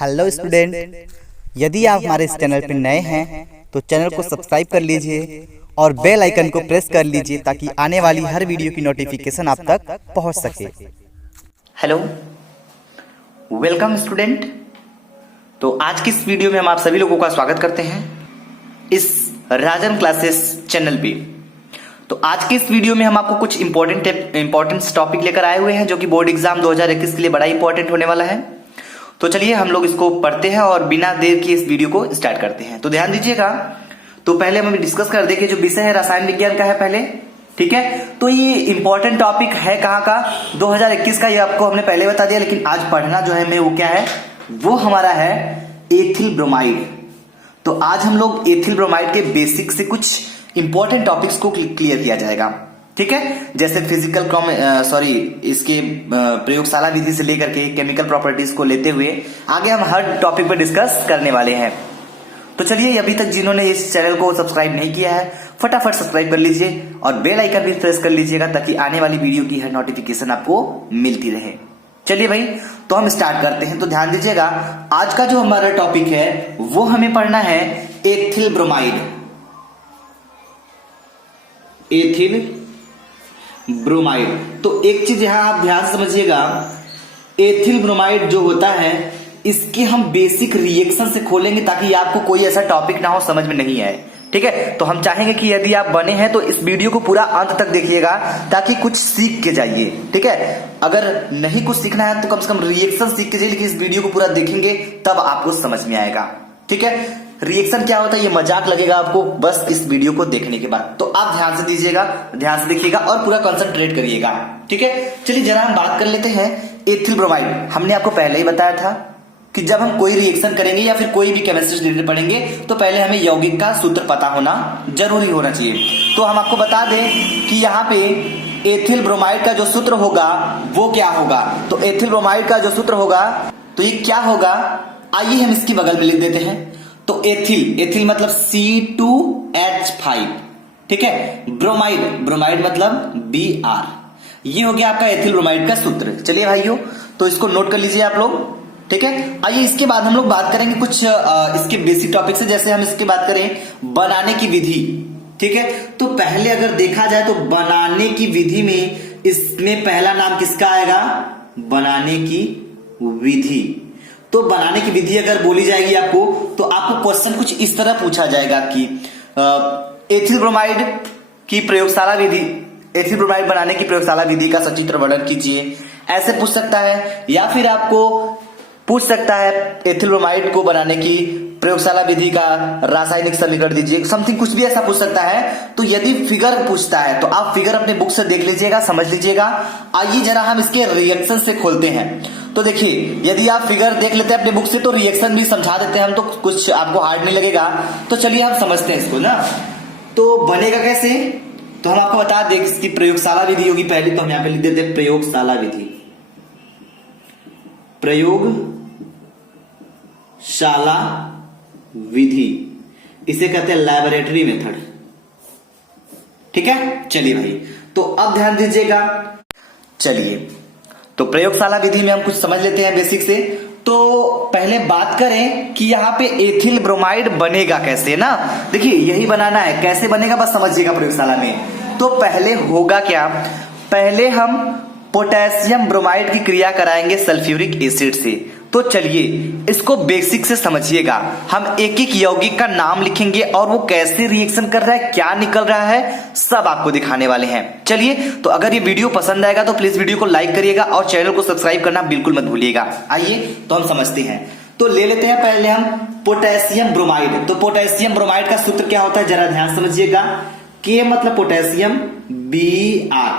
Hello student, यदि आप हमारे इस चैनल पर नए हैं तो चैनल को सब्सक्राइब कर लीजिए और बेल आइकन को प्रेस कर लीजिए ताकि आने वाली हर वीडियो की नोटिफिकेशन आप तक पहुंच सके। Hello, welcome student. तो आज की इस वीडियो में हम आप सभी लोगों का स्वागत करते हैं इस राजन क्लासेस चैनल पे। तो आज के इस वीडियो में हम आपको कुछ इंपॉर्टेंट टॉपिक लेकर आए हुए हैं जो कि बोर्ड एग्जाम 2021 के लिए बड़ा इंपॉर्टेंट होने वाला है। तो चलिए हम लोग इसको पढ़ते हैं और बिना देर के इस वीडियो को स्टार्ट करते हैं। तो ध्यान दीजिएगा। तो पहले हम डिस्कस कर दें कि जो विषय है रसायन विज्ञान का है पहले, ठीक है। तो ये इंपॉर्टेंट टॉपिक है कहाँ का, 2021 का, ये आपको हमने पहले बता दिया। लेकिन आज पढ़ना जो है मैं वो क्या है, वो हमारा है एथिल ब्रोमाइड। तो आज हम लोग एथिल ब्रोमाइड के बेसिक से कुछ इंपॉर्टेंट टॉपिक्स को क्लियर किया जाएगा, ठीक है। जैसे फिजिकल इसके प्रयोगशाला विधि से लेकर के केमिकल प्रॉपर्टीज को लेते हुए आगे हम हर टॉपिक पर डिस्कस करने वाले हैं। तो चलिए, अभी तक जिन्होंने इस चैनल को सब्सक्राइब नहीं किया है फटाफट सब्सक्राइब कर लीजिए और बेल आइकन भी प्रेस कर लीजिएगा ताकि आने वाली वीडियो की हर नोटिफिकेशन आपको मिलती रहे। चलिए भाई, तो हम स्टार्ट करते हैं। तो ध्यान दीजिएगा, आज का जो हमारा टॉपिक है वो हमें पढ़ना है एथिल ब्रोमाइड। Ethyl bromide. तो एक चीज यहां आप ध्यान से समझिएगा, एथिल ब्रोमाइड जो होता है इसके हम बेसिक रिएक्शन से खोलेंगे ताकि आपको कोई ऐसा टॉपिक ना हो समझ में नहीं आए, ठीक है। तो हम चाहेंगे कि यदि आप बने हैं तो इस वीडियो को पूरा अंत तक देखिएगा ताकि कुछ सीख के जाइए, ठीक है। अगर नहीं कुछ सीखना है तो कम से कम रिएक्शन सीख के जाइए, लेकिन इस वीडियो को पूरा देखेंगे तब आपको समझ में आएगा, ठीक है। रिएक्शन क्या होता है ये मजाक लगेगा आपको बस इस वीडियो को देखने के बाद। तो आप ध्यान से दीजिएगा, ध्यान से देखिएगा और पूरा कंसंट्रेट करिएगा, ठीक है। चलिए जरा हम बात कर लेते हैं एथिल ब्रोमाइड। हमने आपको पहले ही बताया था कि जब हम कोई रिएक्शन करेंगे या फिर कोई भी केमिस्ट्री से रिलेटेड पढ़ेंगे तो पहले हमें यौगिक का सूत्र पता होना जरूरी होना चाहिए। तो हम आपको बता दें कि यहाँ पे एथिल ब्रोमाइड का जो सूत्र होगा वो क्या होगा। तो एथिल ब्रोमाइड का जो सूत्र होगा तो ये क्या होगा, आइए हम इसकी बगल में लिख देते हैं। तो एथिल मतलब C2H5, ठीक है। ब्रोमाइड मतलब Br। ये हो गया आपका एथिल ब्रोमाइड का सूत्र। चलिए भाइयों, तो इसको नोट कर लीजिए आप लोग, ठीक है। आइए इसके बाद हम लोग बात करेंगे कुछ इसके बेसिक टॉपिक से। जैसे हम इसके बात करें बनाने की विधि, ठीक है। तो पहले अगर देखा जाए तो बनाने की विधि में इसमें पहला नाम किसका आएगा, बनाने की विधि। तो बनाने की विधि अगर बोली जाएगी आपको तो आपको क्वेश्चन कुछ इस तरह पूछा जाएगा कि एथिल ब्रोमाइड की प्रयोगशाला विधि, एथिल ब्रोमाइड बनाने की प्रयोगशाला विधि का सचित्र वर्णन कीजिए, ऐसे पूछ सकता है। या फिर आपको पूछ सकता है एथिल ब्रोमाइड को बनाने की प्रयोगशाला विधि का रासायनिक समीकरण दीजिए, समथिंग कुछ भी ऐसा पूछ सकता है। तो यदि फिगर पूछता है तो आप फिगर अपने बुक से देख लीजिएगा, समझ लीजिएगा। आइए जरा हम इसके रिएक्शन से खोलते हैं। तो देखिए, यदि आप फिगर देख लेते हैं अपने बुक से तो रिएक्शन भी समझा देते हैं हम, तो कुछ आपको हार्ड नहीं लगेगा। तो चलिए हम समझते हैं इसको ना। तो बनेगा कैसे, तो हम आपको बता दें इसकी प्रयोगशाला विधि होगी पहले। तो हम यहां पे लिख देते हैं प्रयोगशाला विधि। प्रयोगशाला विधि इसे कहते हैं लैबोरेटरी मेथड, ठीक है। चलिए भाई, तो अब ध्यान दीजिएगा। चलिए, तो प्रयोगशाला विधि में हम कुछ समझ लेते हैं बेसिक से। तो पहले बात करें कि यहाँ पे एथिल ब्रोमाइड बनेगा कैसे ना। देखिए यही बनाना है, कैसे बनेगा बस समझिएगा प्रयोगशाला में। तो पहले होगा क्या, पहले हम पोटेशियम ब्रोमाइड की क्रिया कराएंगे सल्फ्यूरिक एसिड से। तो चलिए इसको बेसिक से समझिएगा। हम एक एक यौगिक का नाम लिखेंगे और वो कैसे रिएक्शन कर रहा है, क्या निकल रहा है, सब आपको दिखाने वाले हैं। चलिए, तो अगर ये वीडियो पसंद आएगा तो प्लीज वीडियो को लाइक करिएगा और चैनल को सब्सक्राइब करना बिल्कुल मत भूलिएगा। आइए तो हम समझते हैं। तो ले लेते हैं पहले हम पोटेशियम ब्रोमाइड। तो पोटेशियम ब्रोमाइड का सूत्र क्या होता है जरा ध्यान समझिएगा। K मतलब पोटेशियम, Br,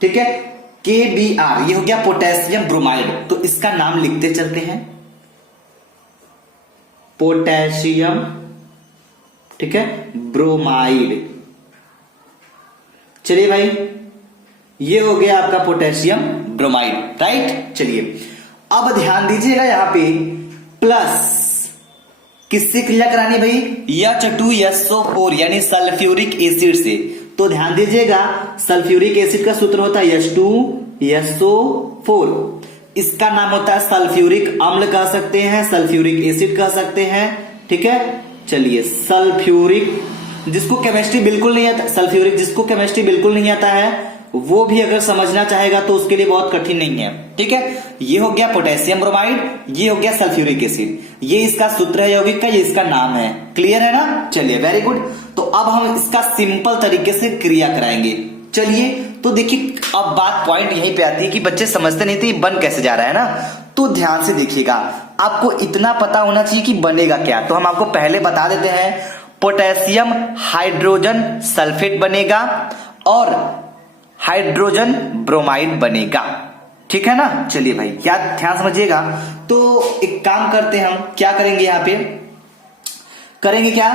ठीक है। KBr, ये हो गया पोटेशियम ब्रोमाइड। तो इसका नाम लिखते चलते हैं पोटेशियम, ठीक है, ब्रोमाइड। चलिए भाई, ये हो गया आपका पोटेशियम ब्रोमाइड, राइट। चलिए अब ध्यान दीजिएगा, यहां पे प्लस किससे क्रिया करानी भाई, H2SO4 यानी सल्फ्यूरिक एसिड से। तो ध्यान दीजिएगा, सल्फ्यूरिक एसिड का सूत्र होता है H2SO4। इसका नाम होता है सल्फ्यूरिक अम्ल कह सकते हैं, सल्फ्यूरिक एसिड कह सकते हैं। ठीक है, चलिए सल्फ्यूरिक, जिसको केमिस्ट्री बिल्कुल नहीं आता, सल्फ्यूरिक जिसको केमिस्ट्री बिल्कुल नहीं आता है वो भी अगर समझना चाहेगा तो उसके लिए बहुत कठिन नहीं है। ठीक है, ये हो गया पोटेशियम ब्रोमाइड, ये हो गया सल्फ्यूरिक एसिड, ये इसका सूत्र है यौगिक का, ये इसका नाम है। क्लियर है ना? चलिए वेरी गुड। तो अब हम इसका सिंपल तरीके से क्रिया कराएंगे। चलिए तो देखिए, अब बात पॉइंट यहीं पे आती है कि बच्चे समझते नहीं थे ये बन कैसे जा रहा है ना। तो ध्यान से देखिएगा, आपको इतना पता होना चाहिए कि बनेगा क्या। तो हम आपको पहले बता देते हैं, पोटेशियम हाइड्रोजन सल्फेट बनेगा और हाइड्रोजन ब्रोमाइड बनेगा। ठीक है ना? चलिए भाई क्या ध्यान समझिएगा। तो एक काम करते हैं, हम क्या करेंगे, यहां पे करेंगे क्या,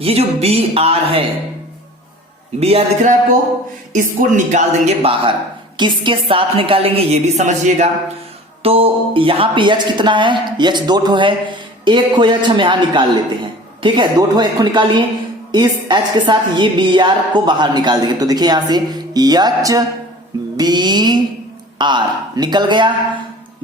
ये जो Br है, Br दिख रहा है आपको, इसको निकाल देंगे बाहर। किसके साथ निकालेंगे ये भी समझिएगा। तो यहां पे H कितना है, H 2 ठो है, एक को H हम यहां निकाल लेते हैं। ठीक है, 2 ठो एक को निकालिए, इस H के साथ ये Br को बाहर निकाल देंगे। तो देखिए यहां से HBr निकल गया,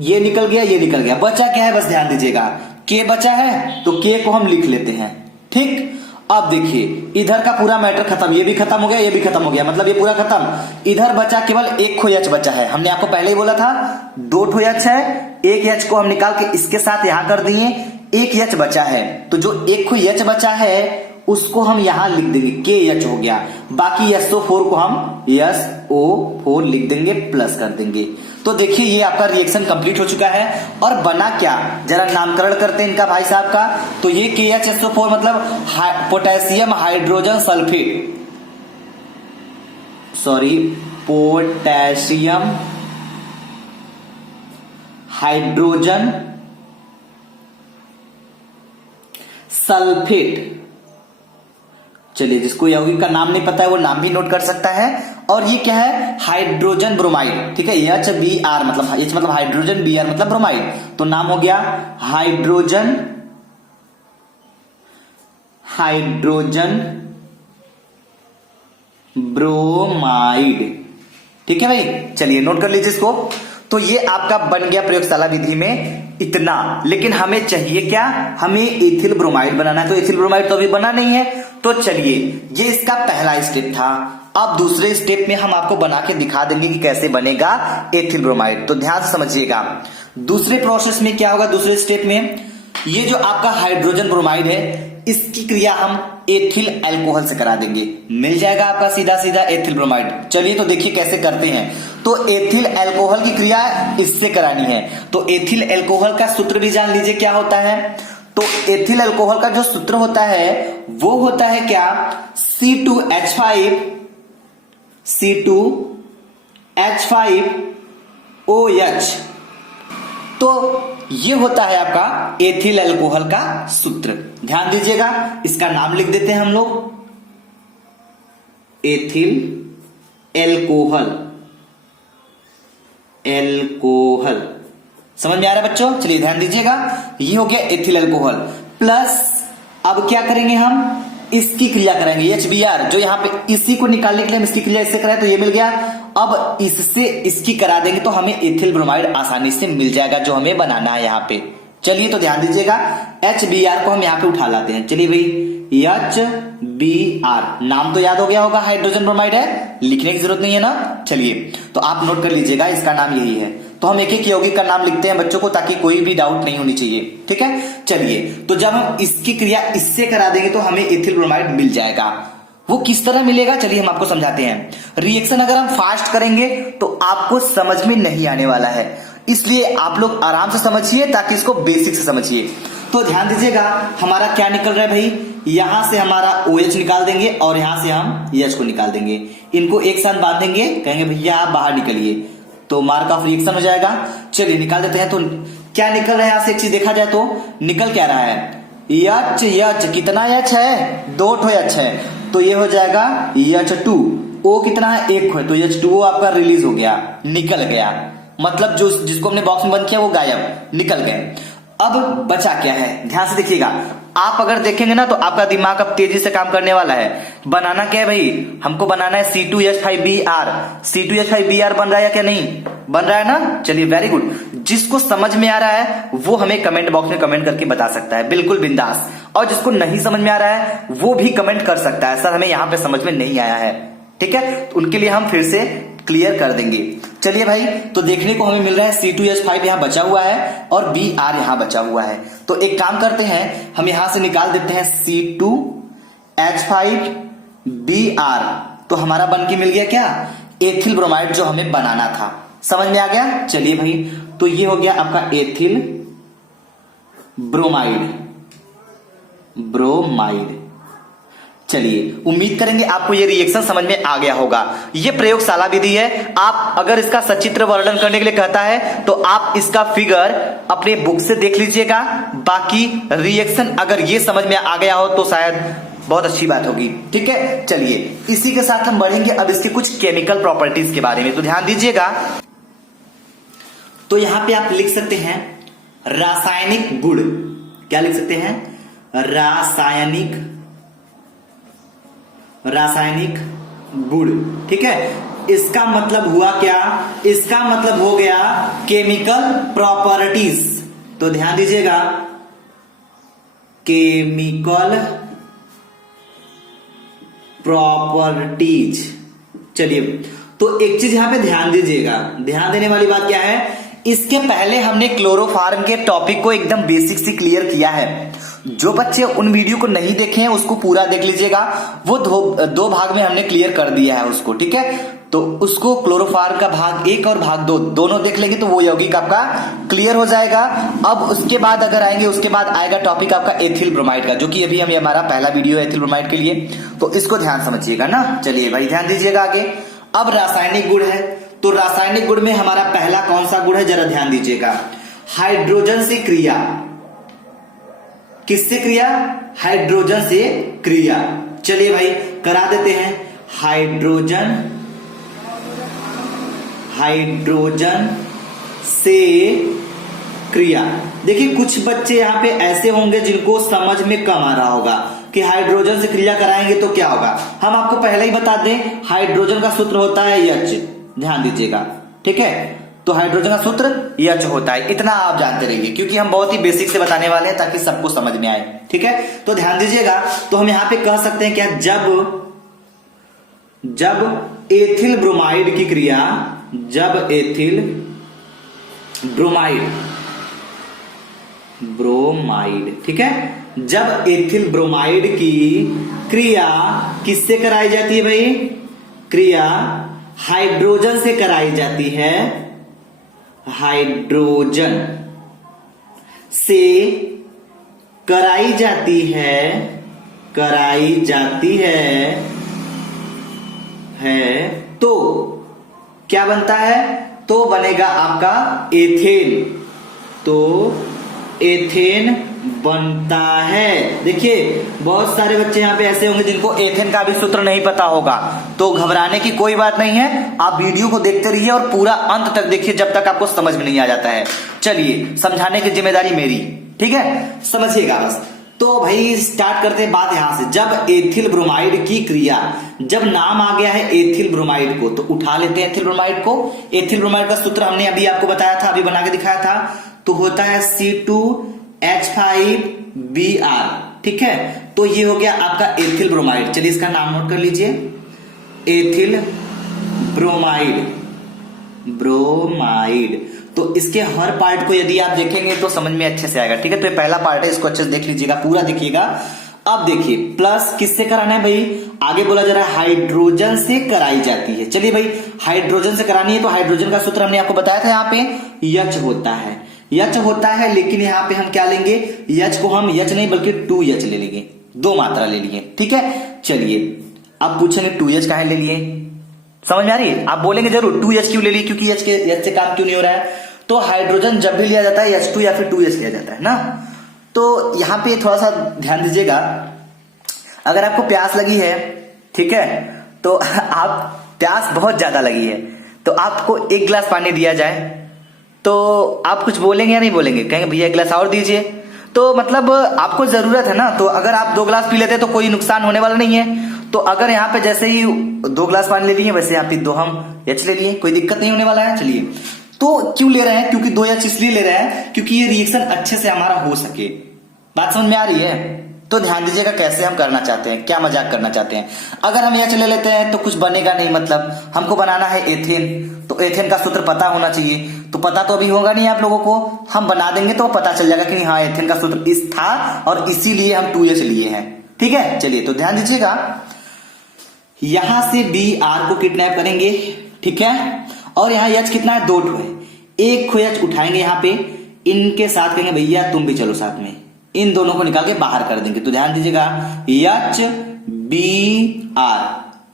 ये निकल गया, ये निकल गया, बचा क्या है बस ध्यान दीजिएगा, K बचा है, तो K को हम लिख लेते हैं। ठीक, अब देखिए इधर का पूरा मैटर खत्म, ये भी खत्म हो गया, ये भी खत्म हो गया, मतलब ये पूरा खत्म। इधर बचा केवल एक खो H बचा है। हमने आपको पहले ही बोला था 2 ठो H है, एक H को हम निकाल के इसके साथ यहां कर दिए, एक H बचा है। तो जो एक खो H बचा है उसको हम यहां लिख देंगे, KH हो गया। बाकी SO4 को हम SO4 लिख देंगे, प्लस कर देंगे। तो देखिए ये आपका रिएक्शन कंप्लीट हो चुका है। और बना क्या, जरा नामकरण करते हैं इनका भाई साहब का। तो ये KHSO4 मतलब potassium hydrogen sulphate, sorry potassium hydrogen sulphate. चलिए जिसको यौगिक का नाम नहीं पता है वो नाम भी नोट कर सकता है। और ये क्या है, हाइड्रोजन ब्रोमाइड। ठीक है, HBr मतलब H मतलब हाइड्रोजन, Br मतलब ब्रोमाइड, तो नाम हो गया हाइड्रोजन ब्रोमाइड। ठीक है भाई, चलिए नोट कर लीजिए इसको। तो ये आपका बन गया प्रयोगशाला विधि में इतना। लेकिन हमें चाहिए क्या, हमें एथिल ब्रोमाइड बनाना है। तो एथिल ब्रोमाइड तो अभी बना नहीं है। तो चलिए ये इसका पहला स्टेप था। अब दूसरे स्टेप में हम आपको बना के दिखा देंगे कि कैसे बनेगा एथिल ब्रोमाइड। तो ध्यान से समझिएगा, दूसरे प्रोसेस में क्या होगा, दूसरे स्टेप में ये जो आपका हाइड्रोजन ब्रोमाइड है इसकी क्रिया हम एथिल अल्कोहल से करा देंगे, मिल जाएगा आपका सीधा सीधा एथिल ब्रोमाइड। चलिए तो देखिए कैसे करते हैं। तो एथिल अल्कोहल की क्रिया इससे करानी है। तो एथिल अल्कोहल का सूत्र भी जान लीजिए क्या होता है। तो एथिल अल्कोहल का जो सूत्र होता है वो होता है क्या, C2H5OH। तो ये होता है आपका एथिल अल्कोहल का सूत्र। ध्यान दीजिएगा, इसका नाम लिख देते हैं हम लोग, एथिल अल्कोहल। समझ में आ रहा है बच्चों? चलिए ध्यान दीजिएगा, ये हो गया एथिल अल्कोहल। प्लस अब क्या करेंगे, हम इसकी क्रिया करेंगे HBr, जो यहां पे इसी को निकालने के लिए हम इसकी क्रिया इससे कराए तो ये मिल गया। अब इससे इसकी करा देंगे तो हमें एथिल ब्रोमाइड आसानी से मिल जाएगा जो हमें बनाना है यहां पे। चलिए तो ध्यान दीजिएगा, HBr को हम यहां पे उठा लाते हैं। चलिए भाई HBr नाम तो याद हो गया होगा, हाइड्रोजन ब्रोमाइड है, लिखने की जरूरत नहीं है ना। चलिए तो आप नोट कर लीजिएगा, इसका नाम यही है। तो हम एक एक यौगिक का नाम लिखते हैं बच्चों को, ताकि कोई भी डाउट नहीं होनी चाहिए। ठीक है, चलिए तो जब हम इसकी क्रिया इससे करा देंगे तो हमें एथिल ब्रोमाइड मिल जाएगा। वो किस तरह मिलेगा चलिए हम आपको समझाते हैं। रिएक्शन अगर हम फास्ट करेंगे तो आपको समझ में नहीं आने वाला है, इसलिए आप लोग आराम से समझिए ताकि इसको बेसिक से समझिए। तो ध्यान दीजिएगा, हमारा क्या निकल रहा है भाई, यहां से हमारा OH निकाल देंगे और यहां से हम H को निकाल देंगे। इनको एक साथ बांध देंगे, कहेंगे भैया आप बाहर निकलिए, तो मार्क ऑफ रिएक्शन हो जाएगा। चलिए निकाल देते हैं। तो क्या निकल रहा है यहां से, एक चीज देखा जाए तो निकल क्या रहा है, H कितना H है, 2 ठो H है, तो ये हो जाएगा H2। O कितना है, 1 है, तो H2O आपका रिलीज हो गया, निकल गया, मतलब जो जिसको हमने बॉक्स में बंद किया वो गायब, निकल गए। अब बचा क्या है, ध्यान से देखिएगा, आप अगर देखेंगे ना तो आपका दिमाग अब तेजी से काम करने वाला है। बनाना क्या है भाई, हमको बनाना है C2H5Br। C2H5Br बन रहा है या क्या नहीं बन रहा है ना? चलिए वेरी गुड। जिसको समझ में आ रहा है वो हमें कमेंट बॉक्स में कमेंट करके बता सकता है, बिल्कुल बिंदास। और जिसको नहीं समझ में आ रहा है वो भी कमेंट कर सकता है, सर हमें यहाँ पे समझ में नहीं आया है, ठीक है, तो उनके लिए हम फिर से क्लियर कर देंगे। चलिए भाई, तो देखने को हमें मिल रहा है C2H5 यहां बचा हुआ है और Br यहां बचा हुआ है। तो एक काम करते हैं, हम यहां से निकाल देते हैं C2H5Br। तो हमारा बन के मिल गया क्या? एथिल ब्रोमाइड जो हमें बनाना था। समझ में आ गया? चलिए भाई, तो ये हो गया आपका एथिल ब्रोमाइड। चलिए, उम्मीद करेंगे आपको ये रिएक्शन समझ में आ गया होगा। ये प्रयोगशाला विधि है। आप अगर इसका सचित्र वर्णन करने के लिए कहता है तो आप इसका फिगर अपने बुक से देख लीजिएगा। बाकी रिएक्शन अगर ये समझ में आ गया हो तो शायद बहुत अच्छी बात होगी, ठीक है। चलिए, इसी के साथ हम बढ़ेंगे अब इसके कुछ केमिकल प्रॉपर्टीज के बारे में। तो ध्यान दीजिएगा, तो यहां पे आप लिख सकते हैं रासायनिक गुण। क्या लिख सकते हैं? रासायनिक गुण, ठीक है। इसका मतलब हुआ क्या? इसका मतलब हो गया केमिकल प्रॉपर्टीज। तो ध्यान दीजिएगा, केमिकल प्रॉपर्टीज। चलिए, तो एक चीज यहां पे ध्यान दीजिएगा, ध्यान देने वाली बात क्या है, इसके पहले हमने क्लोरोफॉर्म के टॉपिक को एकदम बेसिक से क्लियर किया है। जो बच्चे उन वीडियो को नहीं देखे हैं उसको पूरा देख लीजिएगा, वो दो भाग में हमने क्लियर कर दिया है उसको, ठीक है। तो उसको क्लोरोफॉर्म का भाग 1 और भाग 2 दोनों देख लेंगे तो वो यौगिक आपका क्लियर हो जाएगा। अब उसके बाद अगर आएंगे, उसके बाद आएगा टॉपिक आपका एथिल ब्रोमाइड का, जो कि अभी हम हमारा पहला वीडियो है एथिल ब्रोमाइड के लिए, तो इसको ध्यान समझिएगा ना। चलिए भाई, ध्यान दीजिएगा आगे। अब रासायनिक गुण है, तो रासायनिक गुण में हमारा पहला कौन सा गुण है, जरा ध्यान दीजिएगा। हाइड्रोजन से क्रिया। किससे क्रिया? हाइड्रोजन से क्रिया। चलिए भाई, करा देते हैं। हाइड्रोजन से क्रिया। देखिए, कुछ बच्चे यहां पे ऐसे होंगे जिनको समझ में कम आ रहा होगा कि हाइड्रोजन से क्रिया कराएंगे तो क्या होगा। हम आपको पहले ही बता दें, हाइड्रोजन का सूत्र होता है H। ध्यान दीजिएगा, ठीक है। तो हाइड्रोजन का सूत्र H होता है, इतना आप जानते रहिए, क्योंकि हम बहुत ही बेसिक से बताने वाले हैं ताकि सबको समझ में आए, ठीक है। तो ध्यान दीजिएगा, तो हम यहां पे कह सकते हैं क्या, जब एथिल ब्रोमाइड की क्रिया, जब एथिल ब्रोमाइड, ठीक है, जब एथिल ब्रोमाइड की क्रिया किससे कराई जाती है भाई? क्रिया हाइड्रोजन से कराई जाती है, हाइड्रोजन से कराई जाती है तो क्या बनता है? तो बनेगा आपका एथेन। तो एथेन बनता है। देखिए, बहुत सारे बच्चे यहाँ पे ऐसे होंगे जिनको एथेन का भी सूत्र नहीं पता होगा, तो घबराने की कोई बात नहीं है। आप वीडियो को देखते रहिए और पूरा अंत तक देखिए, जब तक आपको समझ में नहीं आ जाता है। चलिए, समझाने की जिम्मेदारी मेरी, ठीक है, समझिएगा बस। तो भाई स्टार्ट करते हैं बात यहां से। जब एथिल ब्रोमाइड की क्रिया, जब नाम आ गया है एथिल ब्रोमाइड को, तो उठा लेते हैं एथिल ब्रोमाइड को। एथिल ब्रोमाइड का सूत्र हमने अभी आपको बताया था, अभी बना के दिखाया था, तो होता है C2H5Br, ठीक है। तो ये हो गया आपका एथिल ब्रोमाइड। चलिए, इसका नाम नोट कर लीजिए, एथिल ब्रोमाइड। तो इसके हर पार्ट को यदि आप देखेंगे तो समझ में अच्छे से आएगा, ठीक है। तो ये पहला पार्ट है, इसको अच्छे से देख लीजिएगा, पूरा देखिएगा। अब देखिए, प्लस किससे कराना है भाई? आगे बोला जा रहा है हाइड्रोजन से कराई जाती है। चलिए भाई, हाइड्रोजन से करानी है तो हाइड्रोजन का सूत्र हमने आपको बताया था, यहाँ पे H होता है, लेकिन यहाँ पे हम क्या लेंगे? H को हम H नहीं बल्कि 2H ले लेंगे, 2 मात्रा ले लिए, ठीक है। चलिए, अब पूछेंगे 2H काहे ले लिए? समझ में आ रही है? आप बोलेंगे जरूर 2H क्यों ले ली, क्योंकि H से काम क्यों नहीं हो रहा है? तो हाइड्रोजन जब भी लिया जाता है H2 या फिर 2H लिया जाता है ना। तो यहां पे थोड़ा सा ध्यान दीजिएगा, अगर आपको प्यास लगी है, ठीक है, तो आप प्यास बहुत ज्यादा लगी है, तो आपको 1 गिलास पानी दिया जाए तो आप कुछ बोलेंगे या नहीं बोलेंगे? कहेंगे भैया 1 गिलास और दीजिए। तो मतलब आपको जरूरत है ना, तो अगर आप 2 गिलास पी लेते हैं तो कोई नुकसान होने वाला नहीं है। तो अगर यहाँ पे जैसे ही 2 गिलास पानी ले लिए, वैसे यहाँ पे 2 हम एच ले लिए, कोई दिक्कत नहीं होने वाला है। चलिए, तो क्यों ले रहे हैं, क्योंकि 2 एच इसलिए ले रहे हैं क्योंकि ये रिएक्शन अच्छे से हमारा हो सके। बात समझ में आ रही है? तो ध्यान दीजिएगा कैसे हम करना चाहते हैं, क्या मजाक करना चाहते हैं। अगर हम एच ले लेते हैं तो कुछ बनेगा नहीं, मतलब हमको बनाना है एथेन, तो एथेन का सूत्र पता होना चाहिए। तो पता तो अभी होगा नहीं आप लोगों को, हम बना देंगे तो पता चल जाएगा कि हाँ एथेन का सूत्र इस था और इसीलिए हम 2H लिए हैं। ठीक है, चलिए तो ध्यान दीजिएगा, यहां से Br को किडनैप करेंगे, ठीक है, और यहाँ H कितना है, 2 है, एक H उठाएंगे यहाँ पे, इनके साथ कहेंगे भैया तुम भी चलो साथ में, इन दोनों को निकाल के बाहर कर देंगे। तो ध्यान दीजिएगा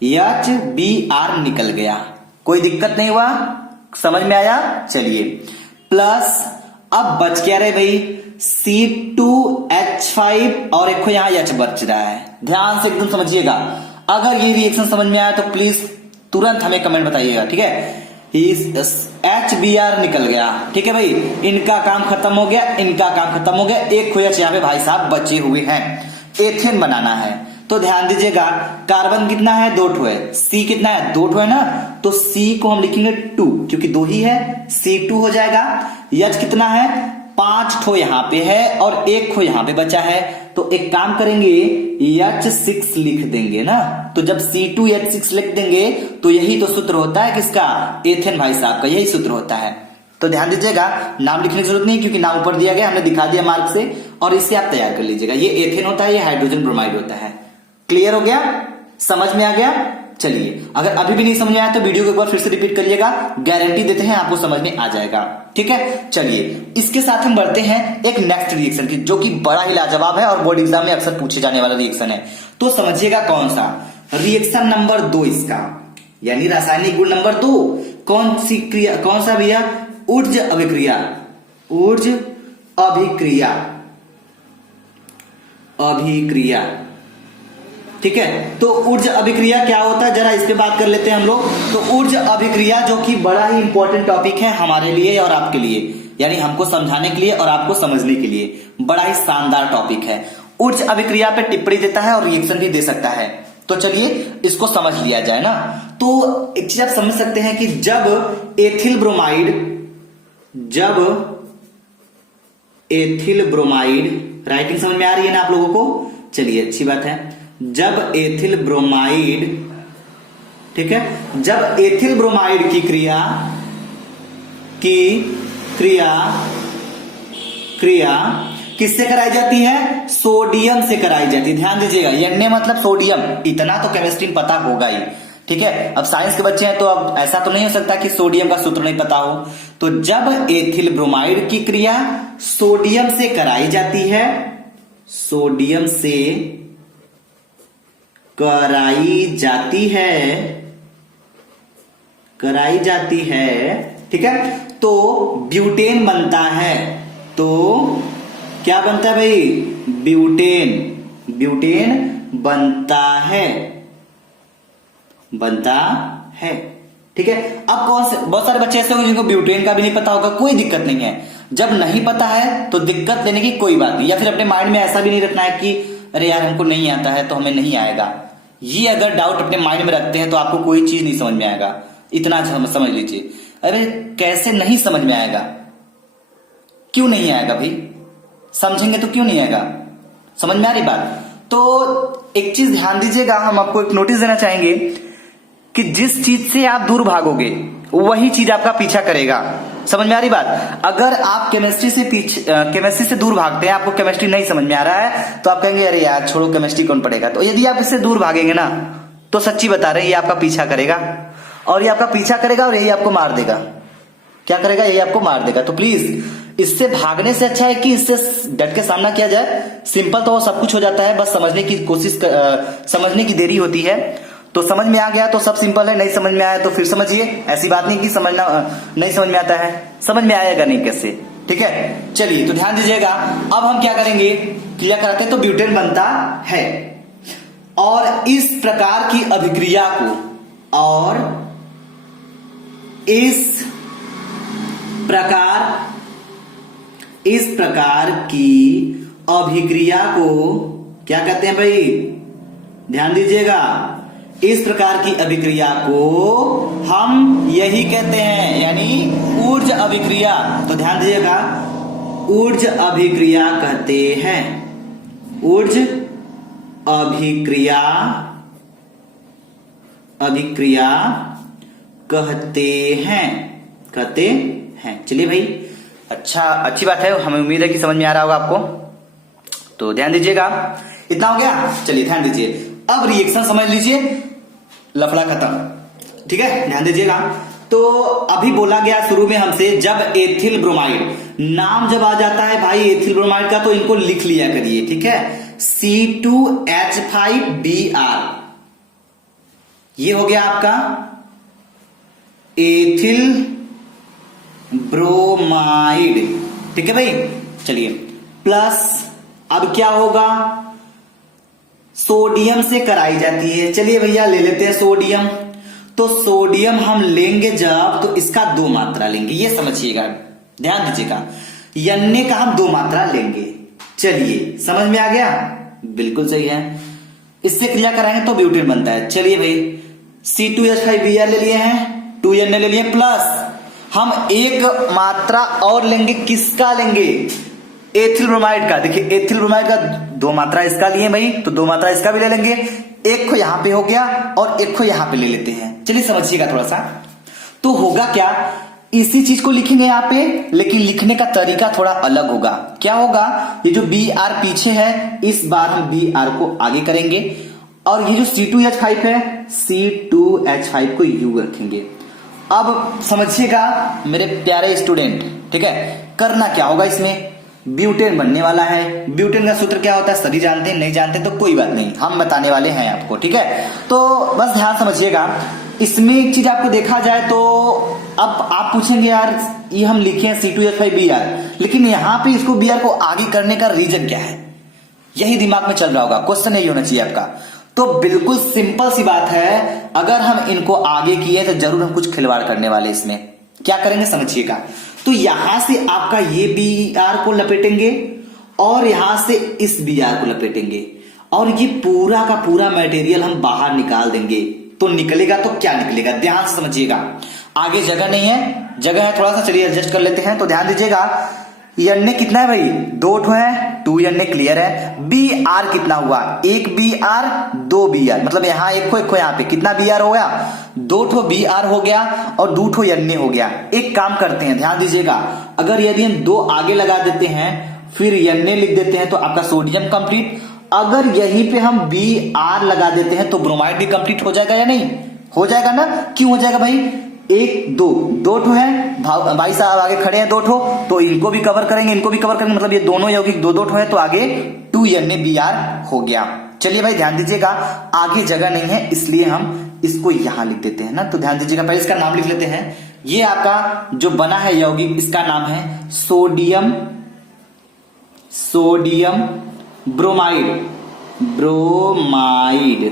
HBr निकल गया, कोई दिक्कत नहीं हुआ, समझ में आया। चलिए, प्लस अब बच क्या रहे भाई, C2H5 और एक यहां H बच रहा है। ध्यान से एकदम समझिएगा, अगर ये रिएक्शन समझ में आया तो प्लीज तुरंत हमें कमेंट बताइएगा, ठीक है। HBr निकल गया, ठीक है भाई, इनका काम खत्म हो गया, इनका काम खत्म हो गया, एक खोज यहाँ पे भाई साहब बचे हुए हैं, एथेन बनाना है। तो ध्यान दीजिएगा, कार्बन कितना है, 2 है, C कितना है, 2 है ना, तो C को हम लिखेंगे 2, क्योंकि 2 ही है, C2 हो जाएगा। H कितना है, 5 यहाँ पे है और 1 यहाँ पे बचा है, तो एक काम करेंगे H6 लिख देंगे ना। तो जब C2H6 लिख देंगे तो यही तो सूत्र होता है किसका, एथेन भाई साहब का, यही सूत्र होता है। तो ध्यान दीजिएगा, नाम लिखने की जरूरत नहीं क्योंकि नाम ऊपर दिया गया, हमने दिखा दिया मार्क से, और इसे आप तैयार कर लीजिएगा। ये एथेन होता है, ये हाइड्रोजन ब्रोमाइड होता है। क्लियर हो गया, समझ में आ गया। चलिए, अगर अभी भी नहीं समझ में आया तो वीडियो को एक बार फिर से रिपीट करिएगा, गारंटी देते हैं आपको समझ में आ जाएगा, ठीक है। चलिए, इसके साथ हम बढ़ते हैं एक नेक्स्ट रिएक्शन की, जो कि बड़ा ही लाजवाब है और बोर्ड एग्जाम में अक्सर पूछे जाने वाला रिएक्शन है। तो समझिएगा कौन सा, रिएक्शन नंबर 2 इसका, यानी रासायनिक गुण नंबर 2। कौन सी क्रिया, कौन सा भैया, ऊर्ज अभिक्रिया, ऊर्ज अभिक्रिया, अभिक्रिया, ठीक है। तो ऊर्ज अभिक्रिया क्या होता है, जरा इस पे बात कर लेते हैं हम लोग। तो ऊर्ज अभिक्रिया जो कि बड़ा ही इंपॉर्टेंट टॉपिक है हमारे लिए और आपके लिए, यानी हमको समझाने के लिए और आपको समझने के लिए बड़ा ही शानदार टॉपिक है। ऊर्ज अभिक्रिया पे टिप्पणी देता है और रिएक्शन भी दे सकता है। तो चलिए इसको समझ लिया जाए ना। तो एक चीज आप समझ सकते हैं कि जब एथिल ब्रोमाइड, जब एथिल ब्रोमाइड, राइटिंग समझ में आ रही है ना आप लोगों को, चलिए अच्छी बात है। जब एथिल ब्रोमाइड, ठीक है, जब एथिल ब्रोमाइड की क्रिया किससे कराई जाती है, सोडियम से कराई जाती है। ध्यान दीजिएगा, Na मतलब सोडियम, इतना तो केमिस्ट्री में पता होगा ही, ठीक है। अब साइंस के बच्चे हैं तो अब ऐसा तो नहीं हो सकता कि सोडियम का सूत्र नहीं पता हो। तो जब एथिल ब्रोमाइड की क्रिया सोडियम से कराई जाती है, सोडियम से कराई जाती है, ठीक है, तो ब्यूटेन बनता है। तो क्या बनता है भाई, ब्यूटेन बनता है, ठीक है। अब कौन से, बहुत सारे बच्चे ऐसे होंगे जिनको ब्यूटेन का भी नहीं पता होगा, कोई दिक्कत नहीं है। जब नहीं पता है तो दिक्कत लेने की कोई बात नहीं, या फिर अपने माइंड में ऐसा भी नहीं रखना है कि अरे यार हमको नहीं आता है तो हमें नहीं आएगा। ये अगर डाउट अपने माइंड में रखते हैं तो आपको कोई चीज नहीं समझ में आएगा, इतना समझ लीजिए। अरे कैसे नहीं समझ में आएगा, क्यों नहीं आएगा भाई, समझेंगे तो क्यों नहीं आएगा, समझ में आ रही बात। तो एक चीज ध्यान दीजिएगा, हम आपको एक नोटिस देना चाहेंगे कि जिस चीज से आप दूर भागोगे वही चीज आपका पीछा करेगा, समझ में आ रही बात। अगर आप केमिस्ट्री से दूर भागते हैं, आपको केमिस्ट्री नहीं समझ में आ रहा है तो आप कहेंगे अरे यार छोड़ो केमिस्ट्री कौन पढ़ेगा। तो यदि आप इससे दूर भागेंगे ना तो सच्ची बता रहे हैं ये आपका पीछा करेगा, और ये आपका पीछा करेगा और यही आपको मार देगा। क्या करेगा, यही आपको मार देगा। तो प्लीज इससे भागने से अच्छा है कि इससे डट के सामना किया जाए। सिंपल तो सब कुछ हो जाता है, बस समझने की देरी होती है। तो समझ में आ गया तो सब सिंपल है, नहीं समझ में आया तो फिर समझिए, ऐसी बात नहीं कि समझना नहीं समझ में आता है, समझ में आएगा नहीं कैसे, ठीक है। चलिए तो ध्यान दीजिएगा, अब हम क्या करेंगे, क्रिया कराते हैं तो ब्यूटेन बनता है, और इस प्रकार की अभिक्रिया को, और इस प्रकार की अभिक्रिया को क्या कहते हैं भाई, ध्यान दीजिएगा, इस प्रकार की अभिक्रिया को हम यही कहते हैं, यानी ऊर्ज अभिक्रिया। तो ध्यान दीजिएगा, ऊर्ज अभिक्रिया कहते हैं, ऊर्ज अभिक्रिया कहते हैं। चलिए भाई, अच्छा, अच्छी बात है, हमें उम्मीद है कि समझ में आ रहा होगा आपको। तो ध्यान दीजिएगा, इतना हो गया। चलिए ध्यान दीजिए, अब रिएक्शन समझ लीजिए, लफड़ा खत्म। ठीक है, ध्यान दीजिएगा। तो अभी बोला गया शुरू में हमसे, जब एथिल ब्रोमाइड, नाम जब आ जाता है भाई एथिल ब्रोमाइड का, तो इनको लिख लिया करिए। ठीक है, C2H5Br, ये हो गया आपका एथिल ब्रोमाइड। ठीक है भाई, चलिए, प्लस अब क्या होगा, सोडियम से कराई जाती है। चलिए भैया ले लेते हैं सोडियम। तो सोडियम हम लेंगे जब, तो इसका 2 मात्रा लेंगे, ये समझिएगा, ध्यान दीजिएगा, Na का हम 2 मात्रा लेंगे। चलिए, समझ में आ गया, बिल्कुल सही है। इससे क्रिया कराएंगे तो ब्यूटेन बनता है। चलिए भाई, C2H5Br ले लिए हैं, 2Na ले लिए, प्लस हम 1 मात्रा और लेंगे, किसका लेंगे, एथिल ब्रोमाइड का। देखिए, एथिल ब्रोमाइड का 2 मात्रा इसका लिए भाई, तो 2 मात्रा इसका भी ले लेंगे। एक को यहां पे हो गया और एक को यहां पे ले लेते हैं। चलिए समझिएगा थोड़ा सा। तो होगा क्या, इसी चीज को लिखेंगे यहां पे, लेकिन लिखने का तरीका थोड़ा अलग होगा। क्या होगा, ये जो Br पीछे है, इस बार हम Br को आगे करेंगे, और ये जो C2H5 है, C2H5 को U रखेंगे। अब समझिएगा मेरे प्यारे स्टूडेंट, ठीक है, करना क्या होगा, इसमें ब्यूटेन बनने वाला है। ब्यूटेन का सूत्र क्या होता है सभी जानते हैं, नहीं जानते तो कोई बात नहीं, हम बताने वाले हैं आपको। ठीक है, तो बस ध्यान समझिएगा। इसमें एक चीज आपको देखा जाए तो, अब आप पूछेंगे यार ये हम लिखे हैं C2H5Br, लेकिन यहां पे इसको Br को आगे करने का रीजन क्या है, यही दिमाग में चल रहा होगा, क्वेश्चन यही होना चाहिए आपका। तो बिल्कुल सिंपल सी बात है, अगर हम इनको आगे किए तो जरूर हम कुछ खिलवाड़ करने वाले। इसमें क्या करेंगे समझिएगा। तो यहां से आपका ये Br को लपेटेंगे और यहां से इस Br को लपेटेंगे, और ये पूरा का पूरा मटेरियल हम बाहर निकाल देंगे। तो निकलेगा तो क्या निकलेगा, ध्यान से समझिएगा। आगे जगह नहीं है, जगह है थोड़ा सा, चलिए एडजस्ट कर लेते हैं। तो ध्यान दीजिएगा, Na कितना है भाई, 2 ठो है, 2Na क्लियर है। Br कितना हुआ, 1 Br 2 Br, मतलब यहां एक को यहां पे कितना Br हो गया, 2 ठो Br हो गया और 2 ठो Na हो गया। एक काम करते हैं, ध्यान दीजिएगा, अगर यदि हम 2 आगे लगा देते हैं फिर Na लिख देते हैं तो आपका सोडियम कंप्लीट। अगर यहीं पे हम Br लगा देते हैं तो ब्रोमाइड भी कंप्लीट हो जाएगा या नहीं, हो जाएगा ना। क्यों हो जाएगा भाई, 1 2 ठो है, भाई साहब आगे खड़े हैं 2 ठो, तो इनको भी कवर करेंगे, इनको भी कवर करेंगे, मतलब ये दोनों यौगिक 2 ठो है, तो आगे 2Na Br हो गया। चलिए भाई ध्यान दीजिएगा, आगे जगह नहीं है इसलिए हम इसको यहां लिख देते हैं ना। तो ध्यान दीजिएगा, पहले इसका नाम लिख लेते हैं। ये आपका जो बना है यौगिक, इसका नाम है सोडियम ब्रोमाइड।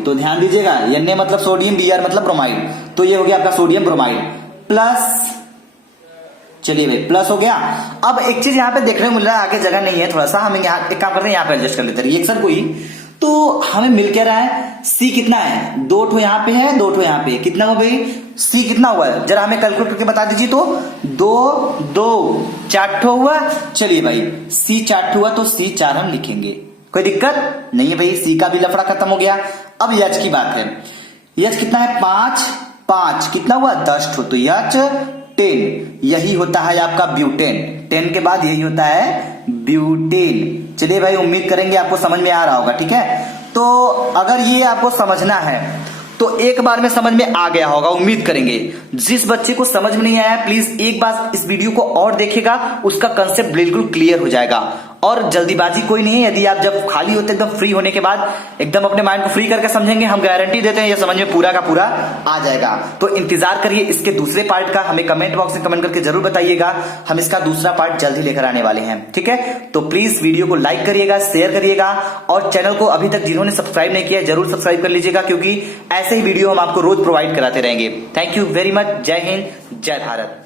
तो ध्यान दीजिएगा, Na मतलब सोडियम, Br मतलब ब्रोमाइड, तो ये हो गया आपका सोडियम ब्रोमाइड प्लस। चलिए भाई प्लस हो गया। अब एक चीज यहाँ पे देखने को मिल रहा है, आगे जगह नहीं है, थोड़ा सा हम यहाँ एक काम करते हैं, यहाँ पे एडजस्ट कर लेते हैं रिएक्शन को ही। तो हमें मिल क्या रहा है, C कितना है, 2 ठो यहाँ पे है, 2 ठो यहाँ पे, कितना हो भाई, C कितना हुआ है जरा हमें कैलकुलेट करके बता दीजिए। तो 2 4 ठो हुआ। चलिए भाई C 4 ठो हुआ तो C 4 हम लिखेंगे, कोई दिक्कत नहीं है भाई, C का भी लफड़ा खत्म हो गया। अब H की बात है, H कितना है, 5 कितना हुआ, 10 ठो, तो H 10, यही होता है आपका ब्यूटेन। 10 के बाद यही होता है ब्यूटेन। चलिए भाई उम्मीद करेंगे आपको समझ में आ रहा होगा, ठीक है। तो अगर ये आपको समझना है तो एक बार में समझ में आ गया होगा, उम्मीद करेंगे। जिस बच्चे को समझ में नहीं आया प्लीज एक बार इस वीडियो को और देखेगा, उसका कंसेप्ट बिल्कुल क्लियर हो जाएगा। और जल्दीबाजी कोई नहीं है, यदि आप जब खाली होते एकदम फ्री होने के बाद एकदम अपने माइंड को फ्री करके समझेंगे, हम गारंटी देते हैं ये समझ में पूरा का पूरा आ जाएगा। तो इंतजार करिए इसके दूसरे पार्ट का, हमें कमेंट बॉक्स में कमेंट करके जरूर बताइएगा, हम इसका दूसरा पार्ट जल्द ही लेकर आने वाले हैं, ठीक है। तो प्लीज वीडियो को लाइक करिएगा, शेयर करिएगा, और चैनल को अभी तक जिन्होंने सब्सक्राइब नहीं किया जरूर सब्सक्राइब कर लीजिएगा, क्योंकि ऐसे ही वीडियो हम आपको रोज प्रोवाइड कराते रहेंगे। थैंक यू वेरी मच, जय हिंद, जय भारत।